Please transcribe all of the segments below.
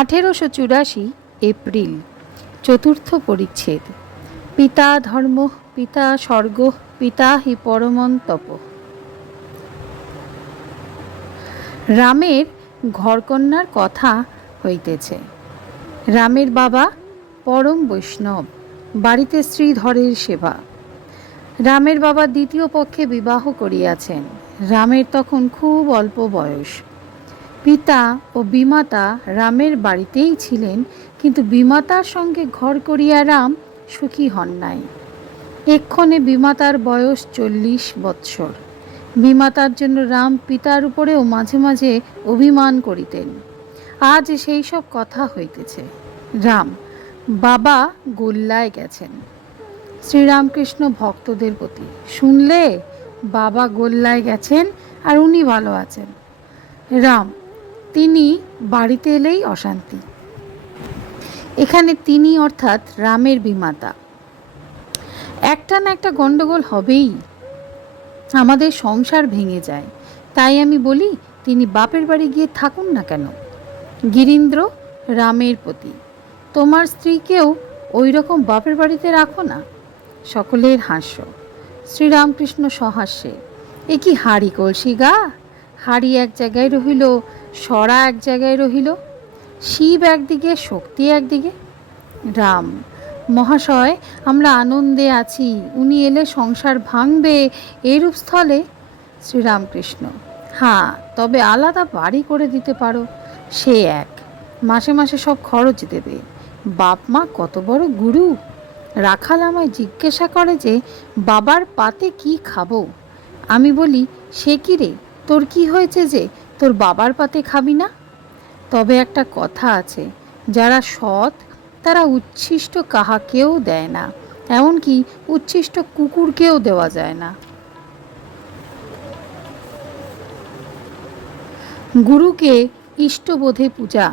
আঠেরোশো চুরাশি এপ্রিল, চতুর্থ পরিচ্ছেদ। পিতা ধর্ম, পিতা স্বর্গ, পিতা হি পরমন্তপ। রামের ঘরকন্যার কথা হইতেছে। রামের বাবা পরম বৈষ্ণব, বাড়িতে শ্রীধরের সেবা। রামের বাবা দ্বিতীয় পক্ষে বিবাহ করিয়াছেন। রামের তখন খুব অল্প বয়স। পিতা ও বিমাতা রামের বাড়িতেই ছিলেন, কিন্তু বিমাতার সঙ্গে ঘর করিয়া রাম সুখী হন নাই। এক্ষণে বিমাতার বয়স চল্লিশ বৎসর। বিমাতার জন্য রাম পিতার উপরেও মাঝে মাঝে অভিমান করিতেন। আজ সেই সব কথা হইতেছে। রাম, বাবা গোল্লায় গেছেন। শ্রীরামকৃষ্ণ ভক্তদের প্রতি, শুনলে? বাবা গোল্লায় গেছেন আর উনি ভালো আছেন। রাম তিনি বাড়িতে এলেই অশান্তি। এখানে তিনি অর্থাৎ রামের বিমাতা। একটা না একটা গণ্ডগোল হবেই। আমাদের সংসার ভেঙে যায়। তাই আমি বলি, তিনি বাপের বাড়ি গিয়ে থাকুন না কেন? গিরীন্দ্র রামের প্রতি তোমার স্ত্রীকেও ওই রকম বাপের বাড়িতে রাখো না। সকলের হাস্য। শ্রীরামকৃষ্ণ সহাস্যে। এ কি হাড়ি কলসি গা? হাড়ি এক জায়গায় রহিল সরা এক জায়গায় রহিল, শিব একদিকে, শক্তি একদিকে। রাম, মহাশয়, আমরা আনন্দে আছি, উনি এলে সংসার ভাঙবে, এরূপ স্থলে শ্রীরামকৃষ্ণ। হ্যাঁ তবে আলাদা বাড়ি করে দিতে পারো, সে এক। মাসে মাসে সব খরচ দেবে। বাপ মা কত বড় গুরু। রাখাল আমায় জিজ্ঞাসা করে যে, বাবার পাতে কি খাব? আমি বলি, সে কি রে? তোর কি হয়েছে যে তোর বাবার পাতে খাবি না? তবে একটা কথা আছে, যারা সৎ, তারা উচ্ছিষ্ট কাহাকেও দেয় না, এমনকি উচ্ছিষ্ট কুকুরকেও দেওয়া যায় না। গুরুকে ইষ্টবোধে পূজা,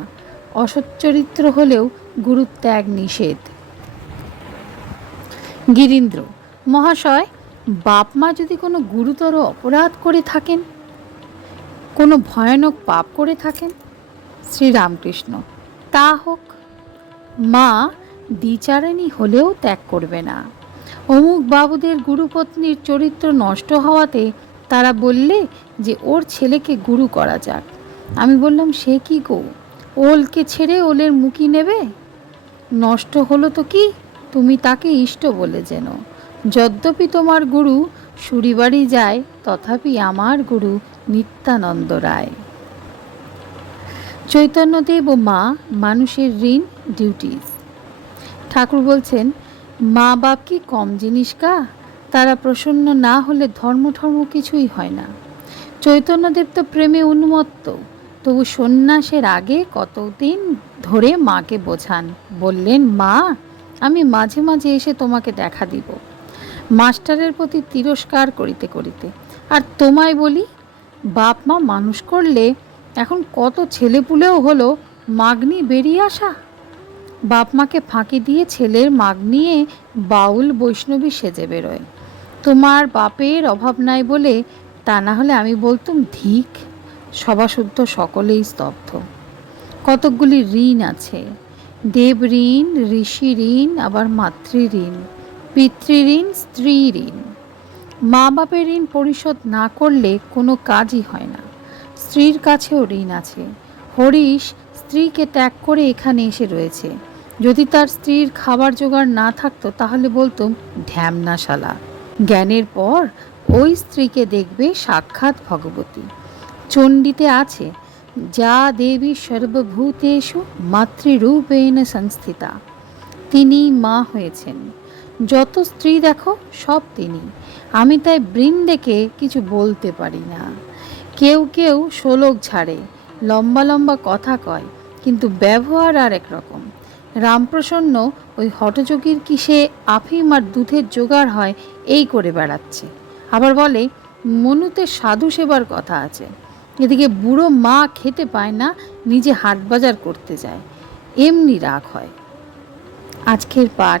অসচ্চরিত্র হলেও গুরু ত্যাগ নিষেধ। গিরীন্দ্র, মহাশয়, বাপ মা যদি কোনো গুরুতর অপরাধ করে থাকেন? কোনো ভয়ানক পাপ করে থাকেন? শ্রীরামকৃষ্ণ। তা হোক, মা দ্বিচারিণী হলেও ত্যাগ করবে না। অমুক বাবুদের গুরুপত্নীর চরিত্র নষ্ট হওয়াতে তারা বললে যে ওর ছেলেকে গুরু করা যাক। আমি বললাম, সে কি গো? ওলকে ছেড়ে ওলের মুখি নেবে? নষ্ট হলো তো কি? তুমি তাকে ইষ্ট বলে যেন। যদ্যপি তোমার গুরু সুরিবাড়ি যায়, তথাপি আমার গুরু নিত্যানন্দ রায়। চৈতন্যদেব ও মা মানুষের ঋণ ডিউটিস ঠাকুর বলছেন, মা বাপ কি কম জিনিস কা তারা প্রসন্ন না হলে ধর্ম ধর্ম কিছুই হয় না। চৈতন্যদেব তো প্রেমে উন্মত্ত। তবু সন্ন্যাসের আগে কতদিন ধরে মাকে বোঝান? বললেন, মা, আমি মাঝে মাঝে এসে তোমাকে দেখা দিব। মাস্টারের প্রতি তিরস্কার করিতে করিতে। আর তোমায় বলি, বাপ মা মানুষ করলে এখন কত ছেলেপুলেও হলো মাগনি বেরিয়ে আসা? বাপ মাকে ফাঁকি দিয়ে ছেলের মাগ নিয়ে বাউল বৈষ্ণবী সেজে বেরোয়। তোমার বাপের অভাব নাই বলে তা না হলে আমি বলতুম ধিক সবাশুদ্ধ সকলেই স্তব্ধ। কতকগুলি ঋণ আছে, দেব ঋণ, ঋষি ঋণ, আবার মাতৃ ঋণ। পিতৃঋণ স্ত্রী ঋণ মা বাপের ঋণ পরিশোধ না করলে কোনো কাজই হয় না। স্ত্রীর কাছেও ঋণ আছে। হরিশ স্ত্রীকে ত্যাগ করে এখানে এসে রয়েছে। যদি তার স্ত্রীর খাবার জোগাড় না থাকতো, তাহলে বলতুম ঢ্যামনাশালা। জ্ঞানের পর ওই স্ত্রীকে দেখবে সাক্ষাৎ ভগবতী। চণ্ডীতে আছে, যা দেবী সর্বভূতেষু মাতৃরূপেণ সংস্থিতা। তিনি মা হয়েছেন। যত স্ত্রী দেখো, সব তিনি। আমি তাই বৃন্দেকে কিছু বলতে পারি না। কেউ কেউ শোলক ছাড়ে, লম্বা লম্বা কথা কয়, কিন্তু ব্যবহার আর একরকম। রামপ্রসন্ন ওই হটযোগীর কিসে আফিম আর দুধের জোগাড় হয়, এই করে বেড়াচ্ছে। আবার বলে, মনুতে সাধু সেবার কথা আছে। এদিকে বুড়ো মা খেতে পায় না, নিজে হাট বাজার করতে যায়। এমনি রাগ হয়। আজকের পাঠ